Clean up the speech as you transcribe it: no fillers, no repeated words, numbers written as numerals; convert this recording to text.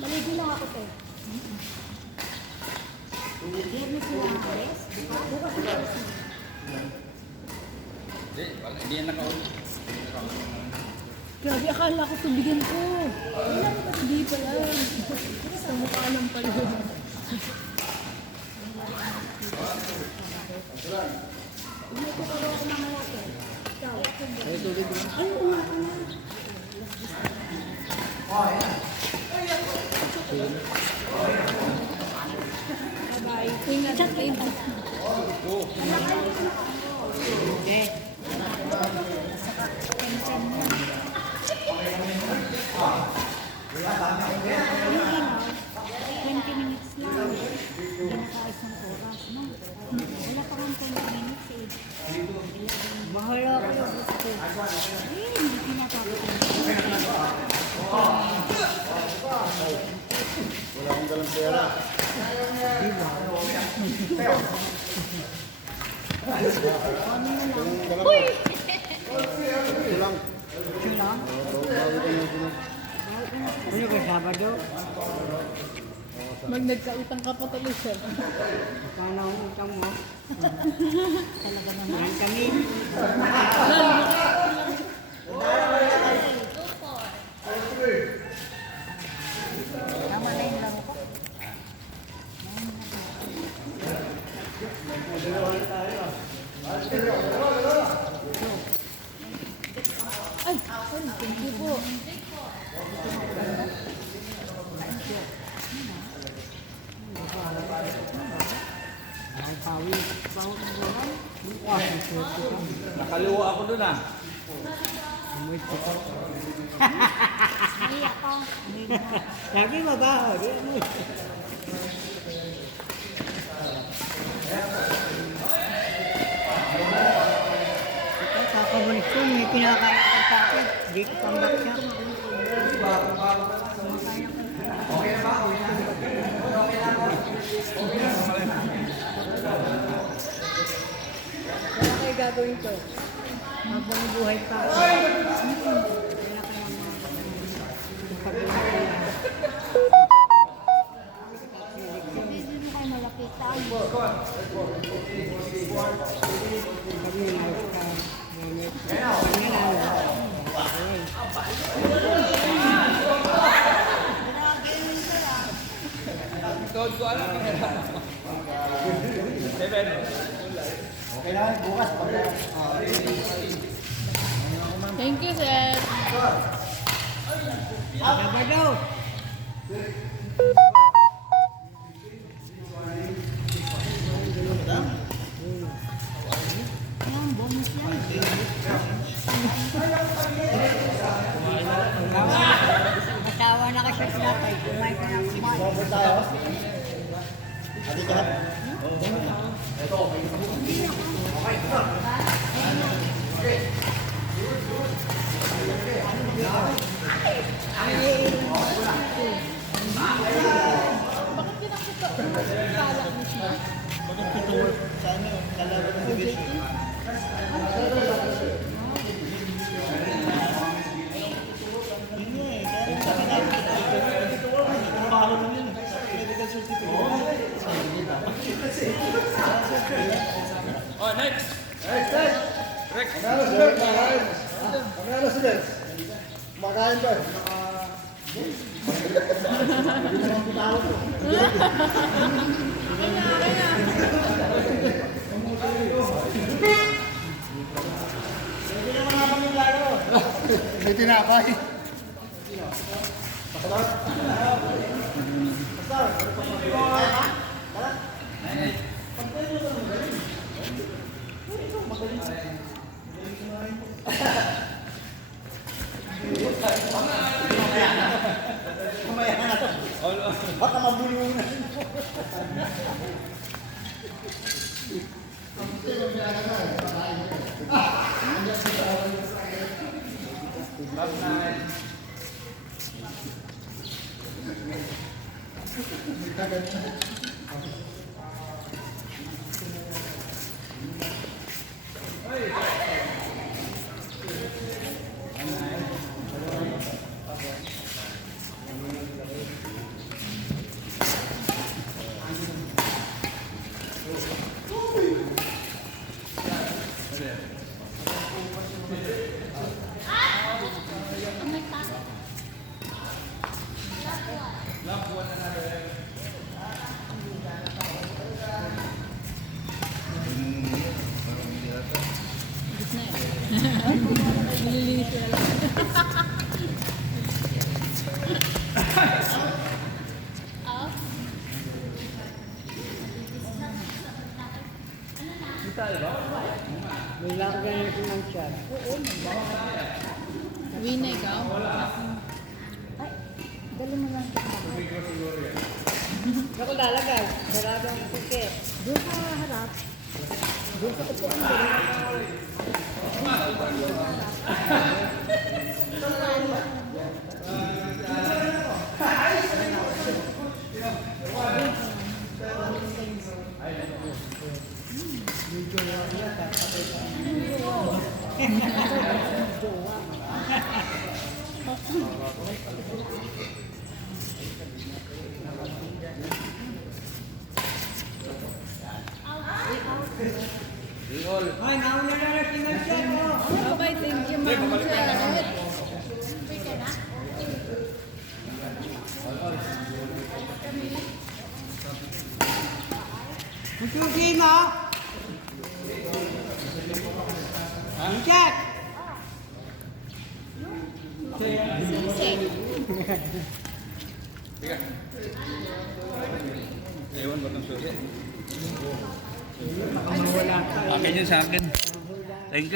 Maligo lang ako to. Biyernes na ang rest, di ba? Bukas na rest na. Hindi yan nakaulit. Grabe, akala ko tubigan ko. Wala ko ba hindi pa lang. Sa mukha lang pala. Hindi ko pala ako mamaya ko. Ikaw. Ay, tuloy ko. Ay, una ka na. Bye-bye. Chat kayo. Okay. Tension mo. Yung inaw, 20 minutes lang. Hindi naka-isang oras, no? Wala pa kang 20 minutes eh. Bahala ko yung gusto. Eh, hindi pinatapos. Wala akong dalang pera. Uy! Kulang. Sila? Ano ba, Sabado? Mag nagkautang ka pa tuloy siya. Paano ang utang mo? Talaga naman. Mahal kami. Tama na yung laro ko. Ay, thank you po. Mahal pawi. Pawi ng buwan. Bukas, ang swerte ka. Nakaliwa ako dun ah. Amoy ko pa. Ay, ako. Lagi mabaho. Di amoy. Ito, kakabunik ko. May kinakain ka sa akin. Di ko pambak siya. Kaya kayo gagawin ko. Habang buhay pa ako. Kaya kaya Hindi mo kayo malapitan. kami ayos ka. Ganyan lang. Code ko alam. 7. Okay lang, bukas. Thank you, sir. Sabado. Yung bonus yan. Asawa na kasi sila tayo. Kumain ka ng kumain. Over tayo. Ati ka. Bakit pinakita? Kala mo siya. Saan yun? Kalaban ng division. Hindi eh. Kaya sabi natin, trabaho lang yun. Medical certificate. Oh, next. Rex. Kamera si Bert, makain. Kamera si Bert. Makain ba? May tinapay. Mamaya na to. Baka mabulunan. Hey. Lina, ikaw? Ay, dali mo lang. Ako lalagay. Daladong ticket. Doon sa harap. Doon sa upuan doon. Tingol. Ay, nauna na na pinagsiyan mo. Okay, thank you, Ma'am Janet. Susugi mo. Check. Tiga. Ewan ba ng susi? Akin yun sa akin. Thank you.